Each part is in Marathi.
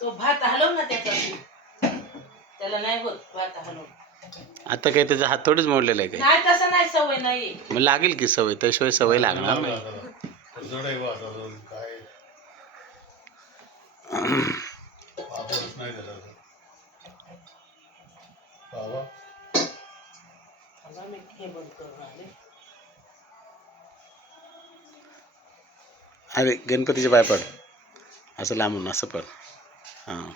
तो भात हलव ना त्याचा. त्याला नाही होत भात हलव. आता काय त्याचा हात थोडीच मोडलेला आहे काय? नाही तसं नाही सवय नाही. मग लागेल की सवय? त्याशिवाय सवय लागणार नाही. जड आहे बा आता अजून काय? वापरच नाही त्याला आता. बाबा. थांबा, मी हे बंद करून आले अरे गणपतीच्या पाय पड. असं लांबून असं पण हां.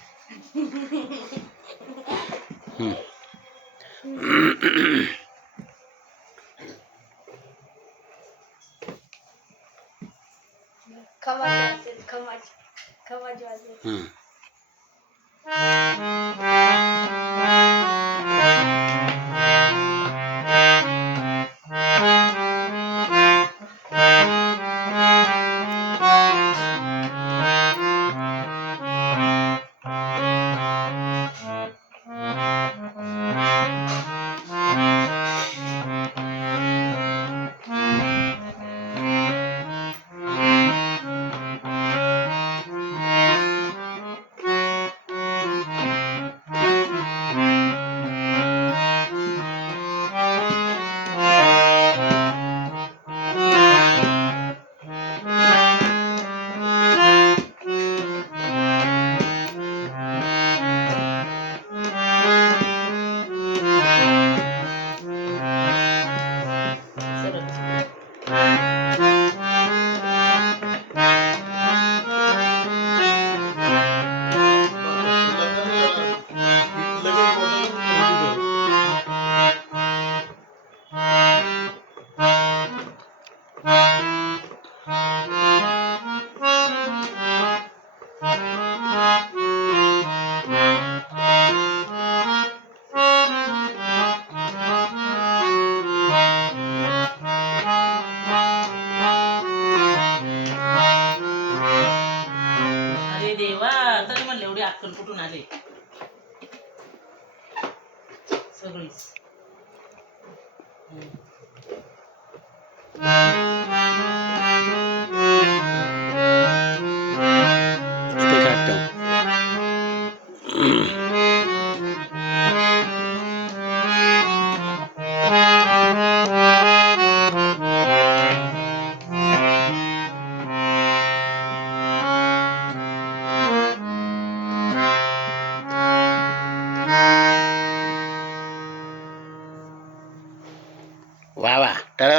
तरी म्हणलं एवढी अक्कल कुठून आले? सगळीच.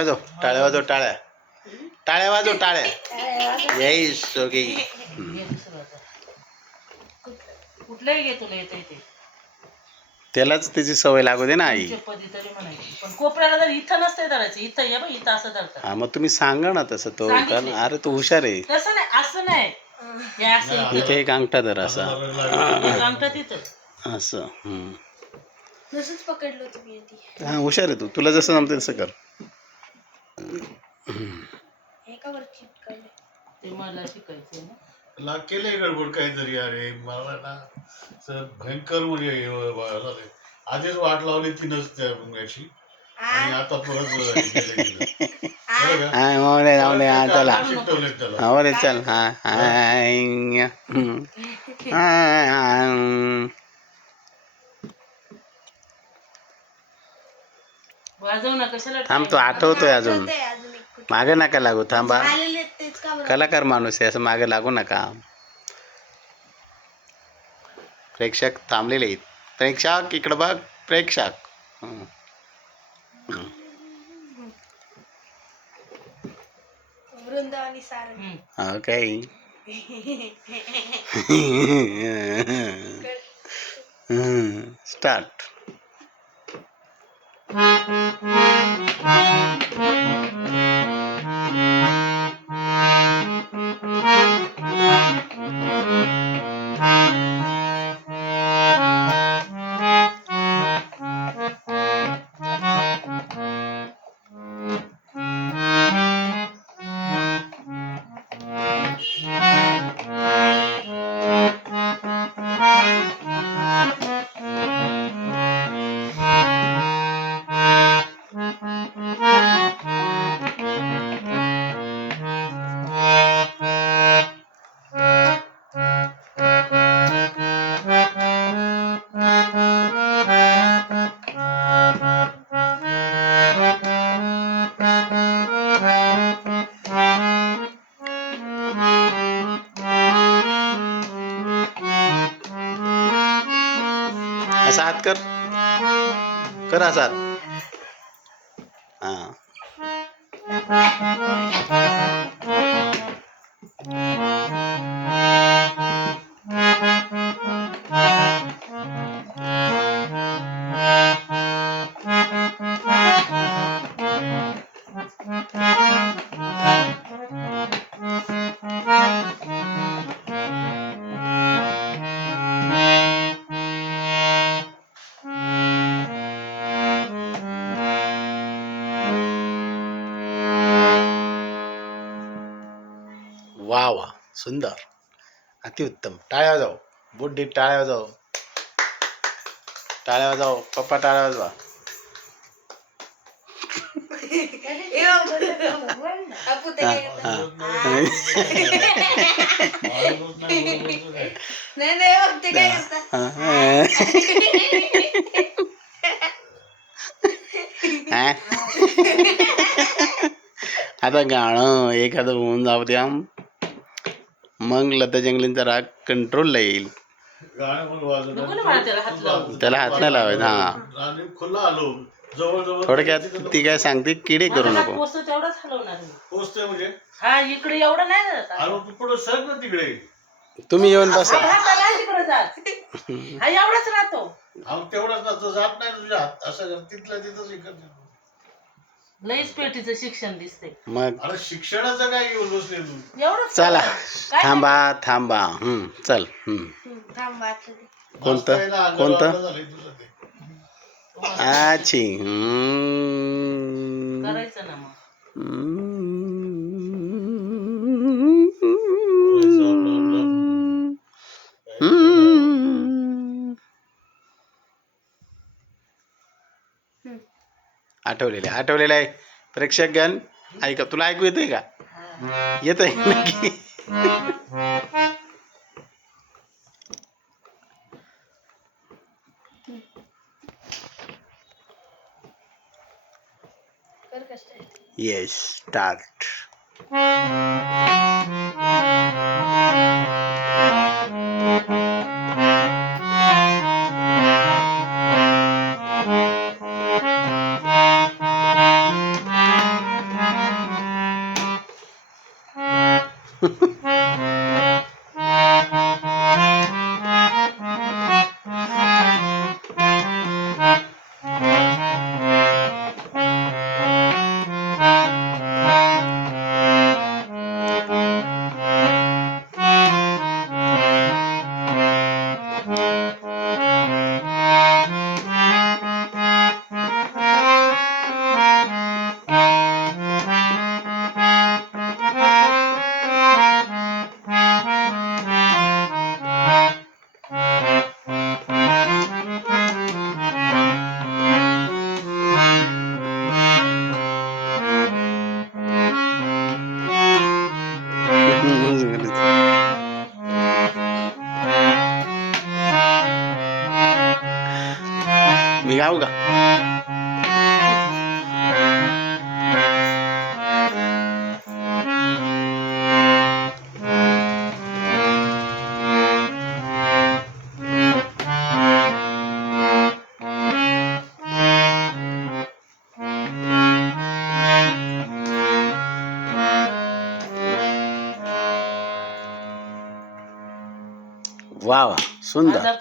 वाजव. टाळ्या वाजव टाळ्या. टाळ्या वाजव टाळ्या. येई सोगे दुसरं आता. कुठलंही घे तुला येतं ते. त्यालाच त्याची सवय लागू दे ना आई. कोपऱ्याला जर इथं नसते धरायचं इथं ये बघ इथं असं धरतात. हा मग तुम्ही सांगा ना तसं तो. कारण अरे तू हुशार आहे. तसं नाही असं नाही. हे असं इथं. एक अंगठा धर असा. अंगठा तिथं. असं हम्म. तसंच पकडलं तुम्ही आधी. हा हुशार आहे तू. तुला जसं जमतं तसं कर. हे का बरं चिटकवलं ते मला शिकायचं ना ला केले गडबड काहीतरी अरे मला ना असं भयंकर म्हणजे हे. आधीच वाट लावली तीनच त्या याची आणि आता परत हे तिनं. बरं का? हा हो हा चला त्याला हो चल हा हाय, हम्म. हाय, हाय. वाजव ना कशाला थांब तो आठवतोय अजून. मागे नका लागू थांबा. आलेले आहेत तेच का बरं? कलाकार माणूस आहे असं मागे लागू नका. प्रेक्षक थांबलेले आहेत. प्रेक्षक इकडं बघ प्रेक्षक. हं. ओके. स्टार्ट. असा कर असा वा वा सुंदर अतिउत्तम टाळ्या जाऊ बुड्डी टाळ्या जाऊ टाळ्या जाऊ पप्पा टाळ्या? हा. हा? आता गाणं एखादं होऊन जाऊ द्या मग लता जंगलींचा राग कंट्रोलला येईल. त्याला हात लावू. त्याला हात नाही लावायचा हा. आणि खुला आलो. जवळ जवळ थोडक्यात ती काय सांगते किडे करू नको. म्हणजे? हा इकडे एवढं नाही जात. अरे तू पुढे सर ना तिकडे? तुम्ही येऊन बसा. हा, हा एवढाच राहतो. अहो तेवढाच जात नाही तुझ्या हात. असं कर, तिथल्या तिथंच. लईच पेटीचं शिक्षण दिसते मग अरे शिक्षणाचं काय घेऊन बसले तू एवढंच चला काय थांबा थांबा हम्म चल हम्म वाचलं. कोणतं? ना, कोणतं? अंगावर झालंय तुझं ते. आची हम्म. करायचं ना मग हम्म. हम्म. आठवलेलं आहे आठवलेलं आहे. प्रेक्षकगण ऐका तुला ऐकू येतंय का. येत आहे नक्की. Yes start. मी का वा वा सुंदर.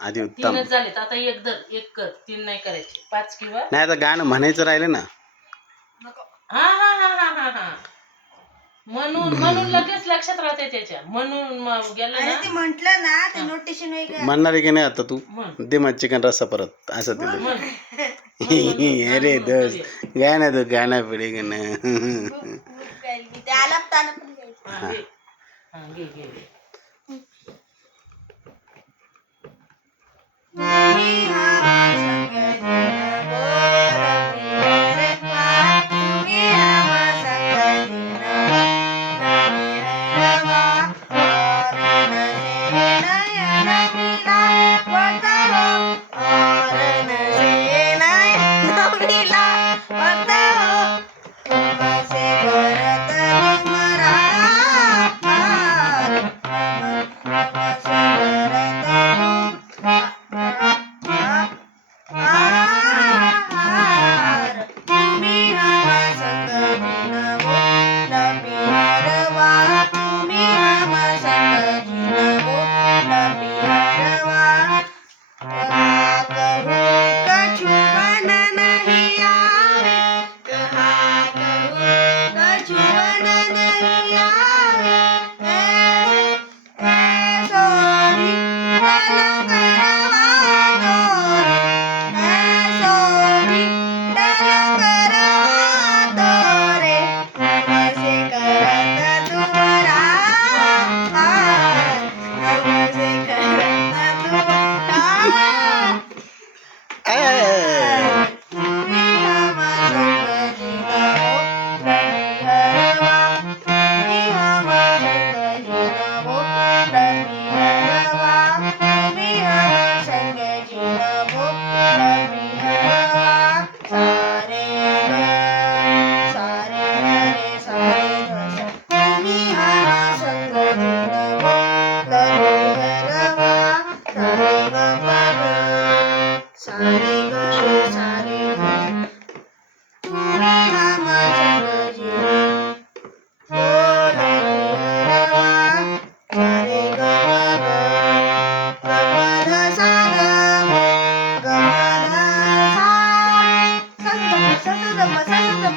आधी उत्तम. तीनच झालेत. आता एक धर एक कर. तीन नाही करायचे. पाच किंवा नाही आता गाणं म्हणायचं राहिलं ना. हा हा हा हा हा हा. म्हणून म्हणून लगेच लक्षात राहते त्याच्या. म्हणून मग गेलं आणि ते ना म्हंटल ना ते नोटेशन वेगळं. म्हणणार आहे की नाही आता तू? म्हण. दे मग चिकन रस्सा परत. असं दिलं म्हण. अरे दोस्त. गाणं तो गाणं पिढे गाणं. ते ताना पण. हा, घे. हा, घे घे घे. तुम्ही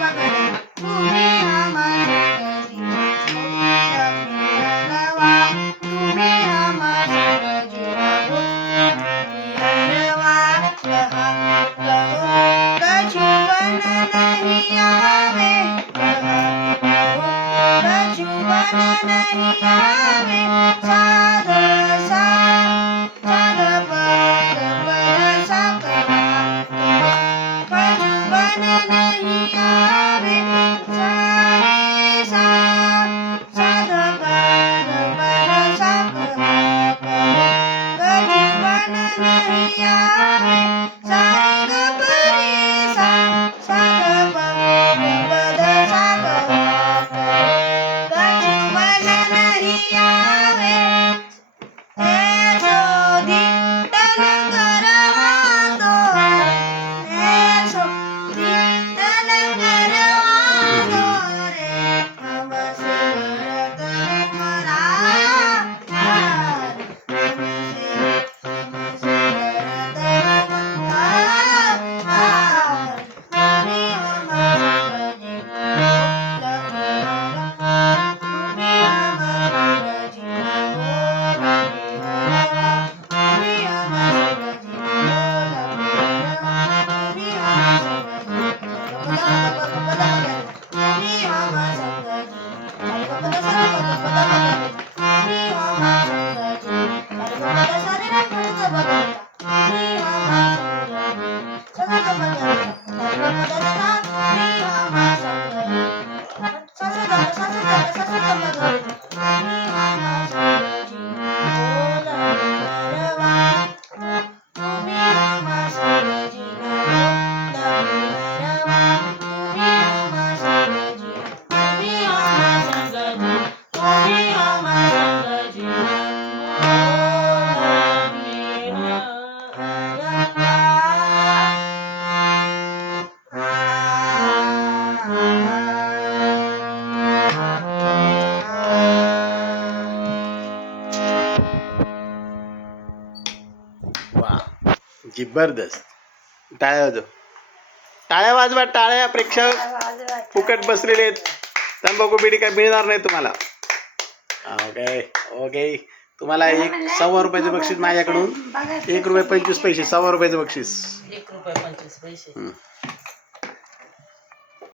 まで。जबरदस्त. टाळ्या वाजव. टाळ्या वाजवा टाळ्या प्रेक्षक. फुकट बसलेले आहेत. तंबाखू बिडी काय मिळणार नाही तुम्हाला. Okay okay. तुम्हाला एक सव्वा रुपयाचं बक्षीस माझ्याकडून. एक रुपये पंचवीस पैसे सव्वा रुपयाचं बक्षीस. एक रुपये पंचवीस पैसे.